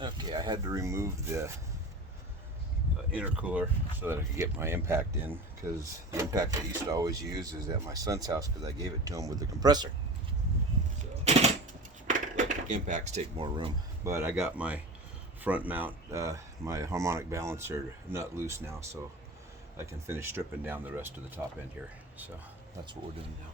Okay, I had to remove the intercooler so that I could get my impact in, because the impact I used to always use is at my son's house because I gave it to him with the compressor. So electric impacts take more room, but I got my front mount, my harmonic balancer nut loose now, so I can finish stripping down the rest of the top end here. So that's what we're doing now.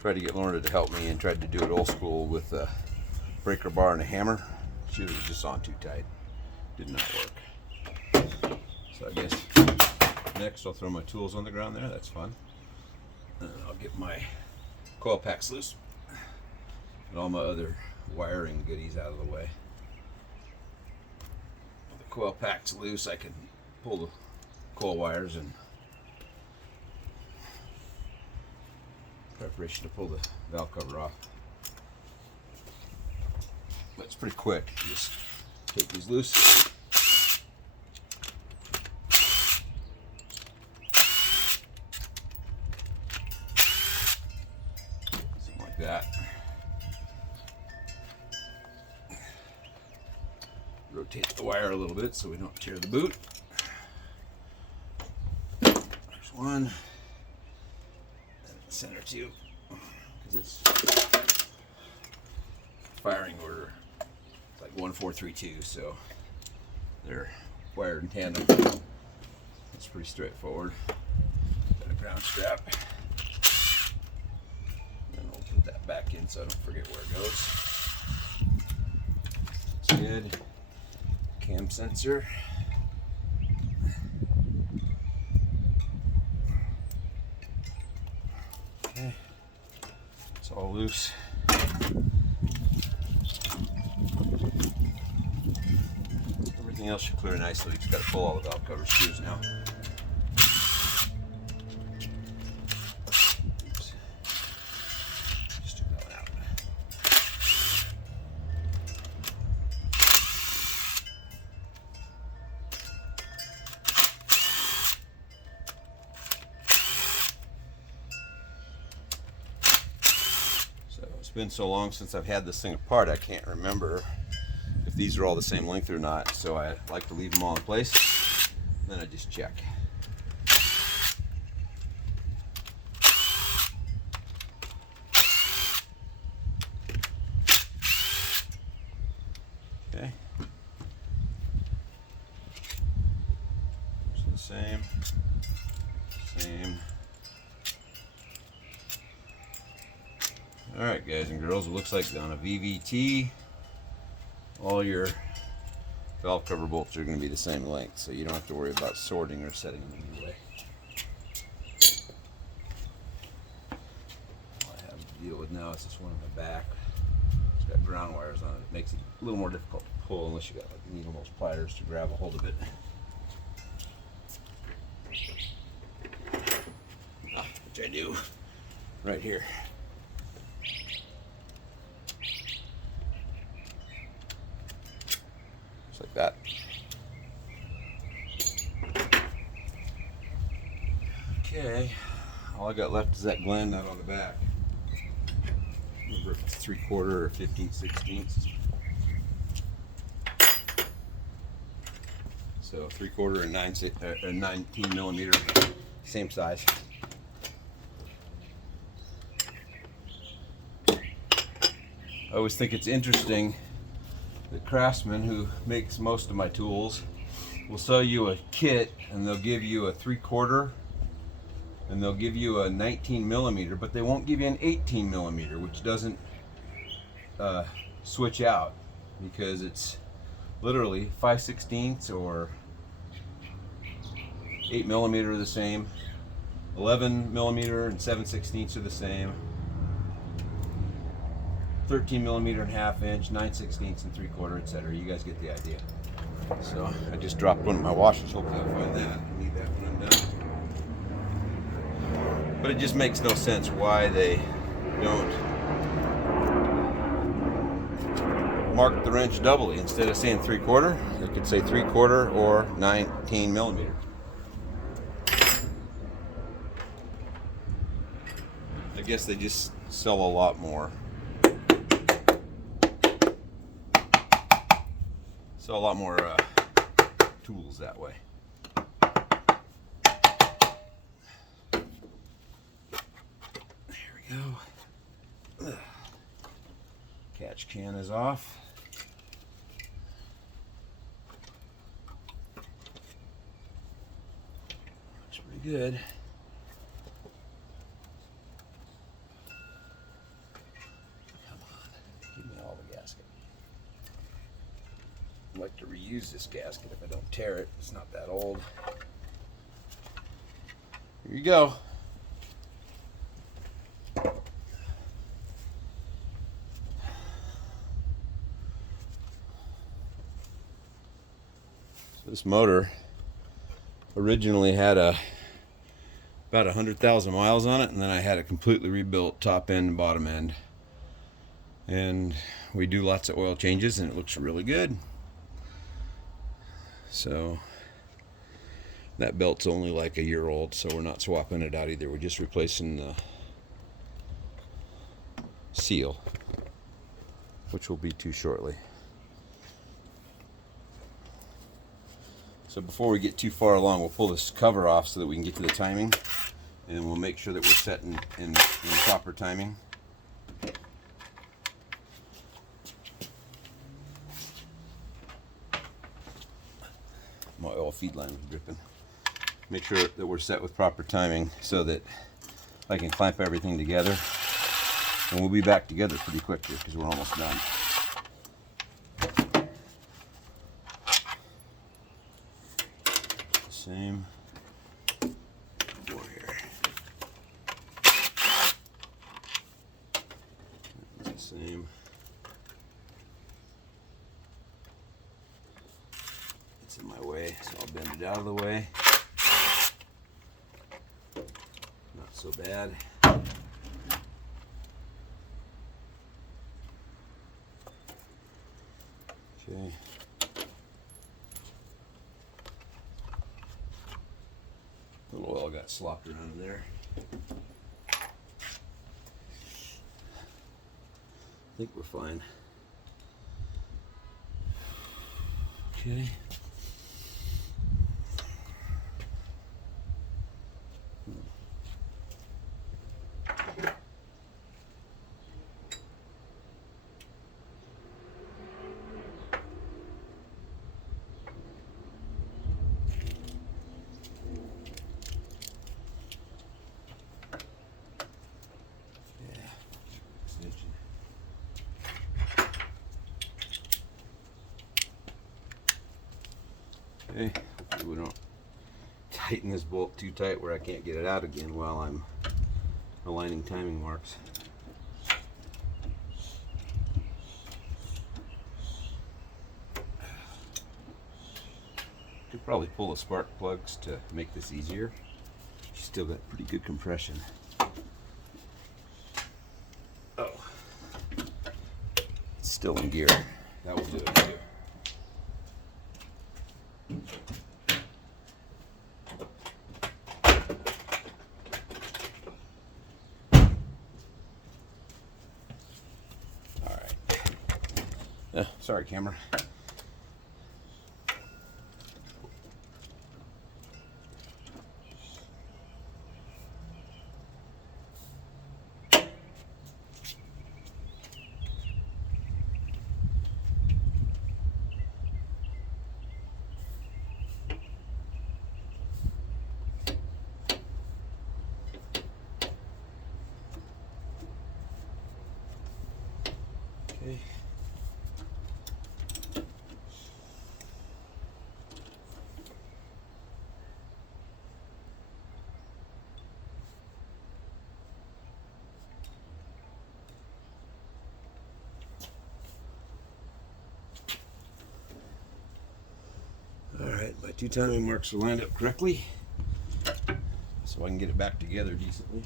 Tried to get Lorna to help me and tried to do it old school with a breaker bar and a hammer. She was just on too tight. Did not work. So I guess next I'll throw my tools on the ground there. That's fun. And I'll get my coil packs loose and all my other wiring goodies out of the way. With the coil packs loose, I can pull the coil wires and preparation to pull the valve cover off. But it's pretty quick. Just take these loose. Something like that. Rotate the wire a little bit so we don't tear the boot. There's one. Center two, because it's firing order. It's like 1432, so they're wired in tandem. It's pretty straightforward. Got a ground strap. Then we'll put that back in so I don't forget where it goes. That's good. Cam sensor. Okay. It's all loose. Everything else should clear nicely. You just got to pull all the valve cover screws now. Oops. Just took that one out. It's been so long since I've had this thing apart, I can't remember if these are all the same length or not, so I like to leave them all in place, then I just check. Okay. So the same. Alright guys and girls, it looks like on a VVT all your valve cover bolts are going to be the same length, so you don't have to worry about sorting or setting them anyway. All I have to deal with now is this one in the back. It's got ground wires on it. It makes it a little more difficult to pull unless you got like needle nose pliers to grab a hold of it. Which I do right here. Like that. Okay, all I got left is that Glen nut on the back. Remember if it's 3/4 or 15/16. So 3/4 and 19 millimeter, same size. I always think it's interesting. The craftsman who makes most of my tools will sell you a kit and they'll give you a 3/4 and they'll give you a 19 millimeter, but they won't give you an 18 millimeter, which doesn't switch out because it's literally 5/16 or 8 millimeter are the same, 11 millimeter and 7/16 are the same. 13 millimeter and 1/2 inch, 9/16 and 3/4, etc. You guys get the idea. So I just dropped one of my washers. Hopefully I'll find that. Leave that one undone. But it just makes no sense why they don't mark the wrench doubly. Instead of saying 3/4, they could say 3/4 or 19 millimeter. I guess they just sell a lot more. Sell a lot more tools that way. There we go. Catch can is off. Looks pretty good. Come on, give me all the gasket. I'd like to reuse this gasket if I don't tear it. It's not that old. Here you go. This motor originally had about 100,000 miles on it, and then I had it completely rebuilt, top end and bottom end. And we do lots of oil changes, and it looks really good. So that belt's only like a year old, so we're not swapping it out either. We're just replacing the seal, which will be too shortly. So before we get too far along, we'll pull this cover off so that we can get to the timing, and we'll make sure that we're set in proper timing. My oil feed line was dripping. Make sure that we're set with proper timing so that I can clamp everything together, and we'll be back together pretty quickly because we're almost done. Same. More here. That's the same. It's in my way, so I'll bend it out of the way. Not so bad. Okay. A little oil got slopped around in there. I think we're fine. Okay. Okay, hopefully we don't tighten this bolt too tight where I can't get it out again while I'm aligning timing marks. Could probably pull the spark plugs to make this easier. Still got pretty good compression. Oh, it's still in gear. That will do it too. Sorry, camera. Okay. Alright, my two timing marks are lined up correctly, so I can get it back together decently.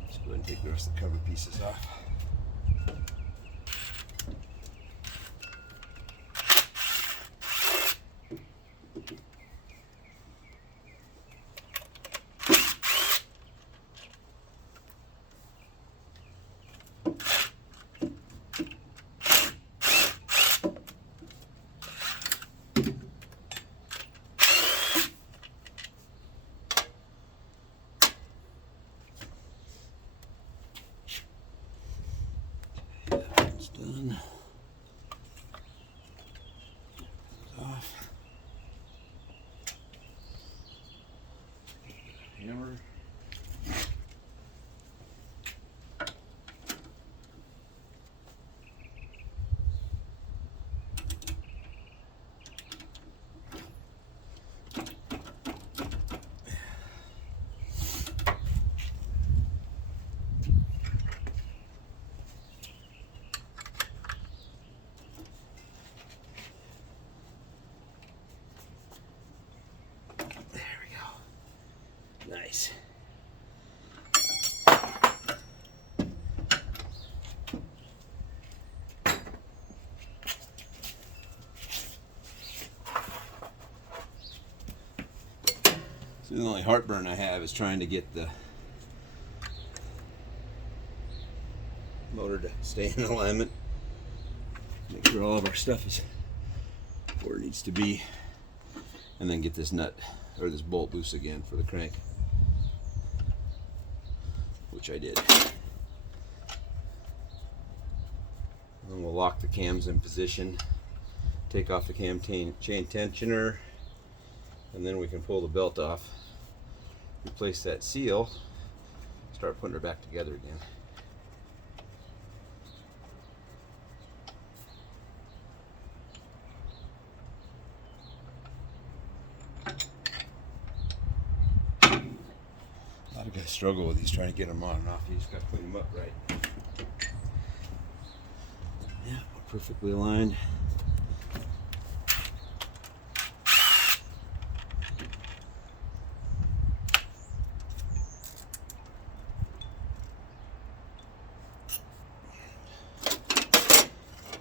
Let's go ahead and take the rest of the cover pieces off. nice. So the only heartburn I have is trying to get the motor to stay in alignment. Make sure all of our stuff is where it needs to be. And then get this nut or this bolt loose again for the crank, which I did. And then we'll lock the cams in position, take off the cam chain tensioner, and then we can pull the belt off, replace that seal, start putting her back together again. A lot of guys struggle with these, trying to get them on and off. You just got to clean them up right. Yeah, perfectly aligned.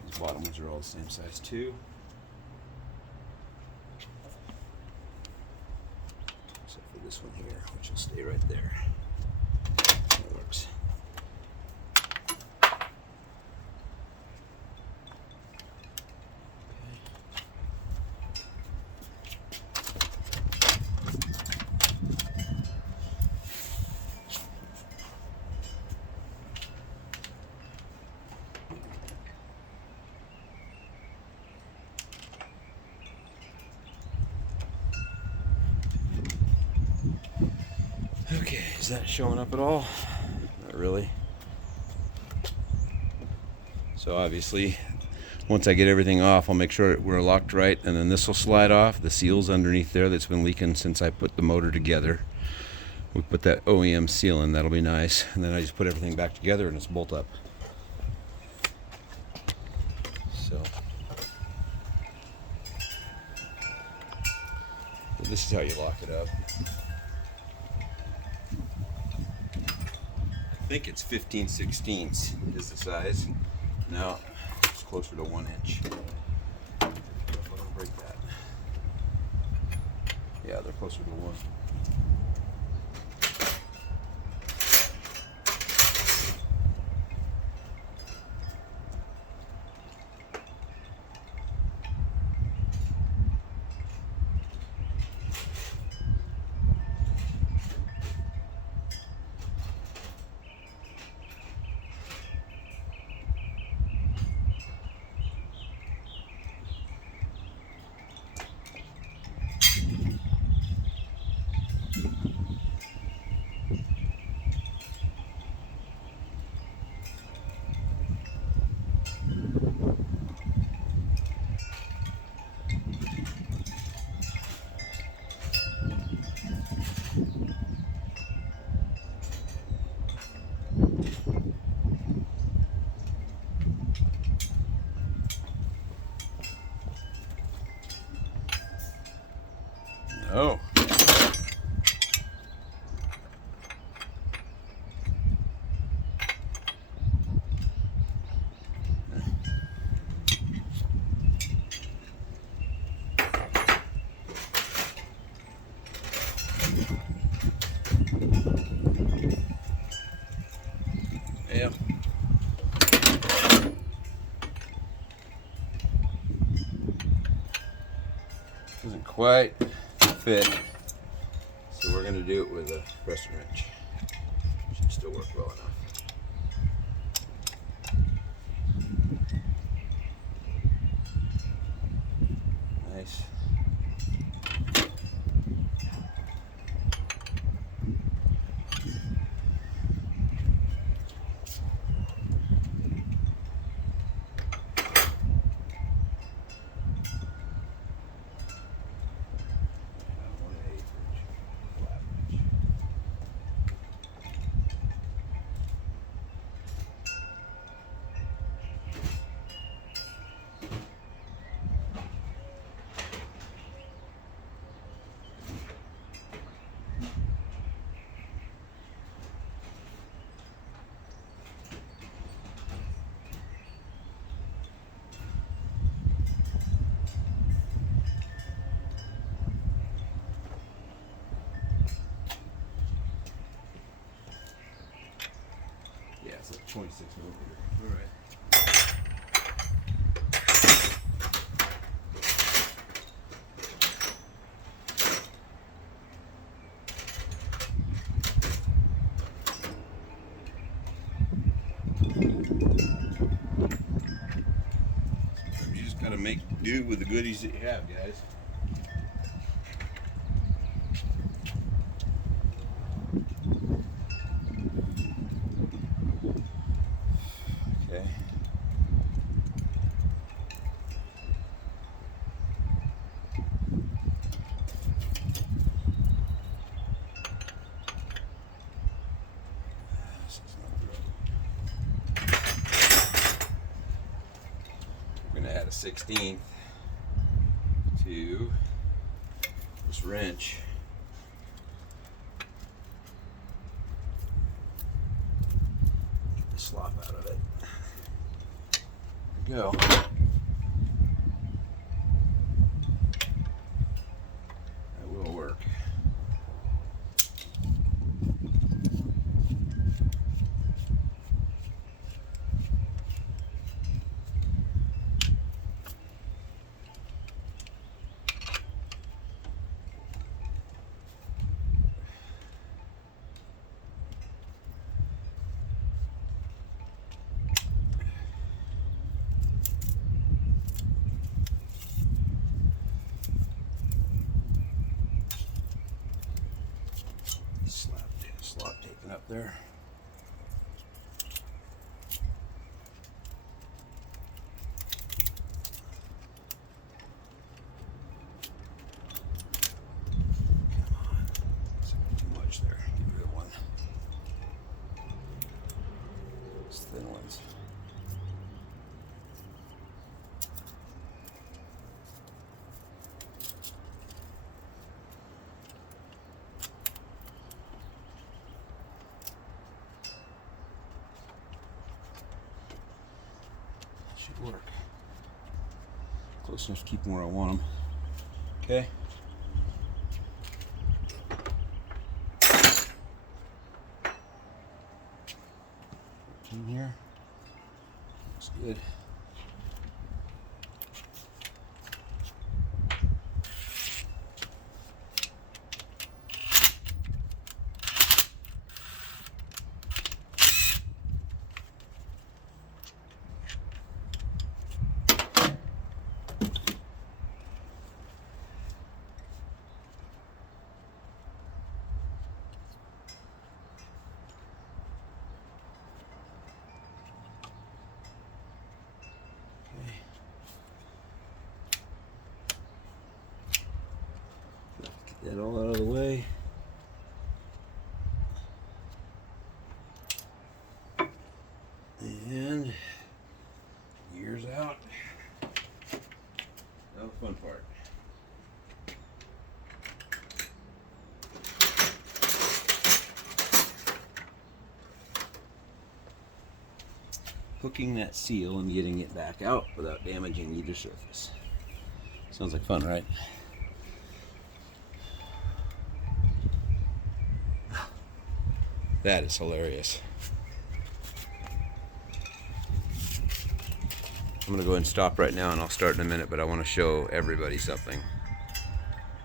These bottom ones are all the same size too. This one here, which will stay right there. That works. Okay, is that showing up at all? Not really. So obviously, once I get everything off, I'll make sure we're locked right, and then this will slide off. The seal's underneath there that's been leaking since I put the motor together. We put that OEM seal in, that'll be nice. And then I just put everything back together and it's bolt up. So this is how you lock it up. I think it's 15/16 is the size. No, it's closer to 1 inch. I don't break that. Yeah, they're closer to 1. Oh. Yeah. Doesn't quite fit, so we're going to do it with a pressing wrench. Should still work well enough. Nice. 26 millimeter. All right. You just gotta make do with the goodies that you have, guys. Okay. This is not right. We're gonna add a 16th to this wrench. Get the slop out of it. There we go. That will work. Slot taken up there. Come on. It's too much there. Get rid of one. It's thin ones. Should work. Close enough to keep them where I want them. Okay. In here. Looks good. Get that all out of the way. And gears out. Now the fun part. Hooking that seal and getting it back out without damaging either surface. Sounds like fun, right? That is hilarious. I'm gonna go ahead and stop right now and I'll start in a minute, but I want to show everybody something.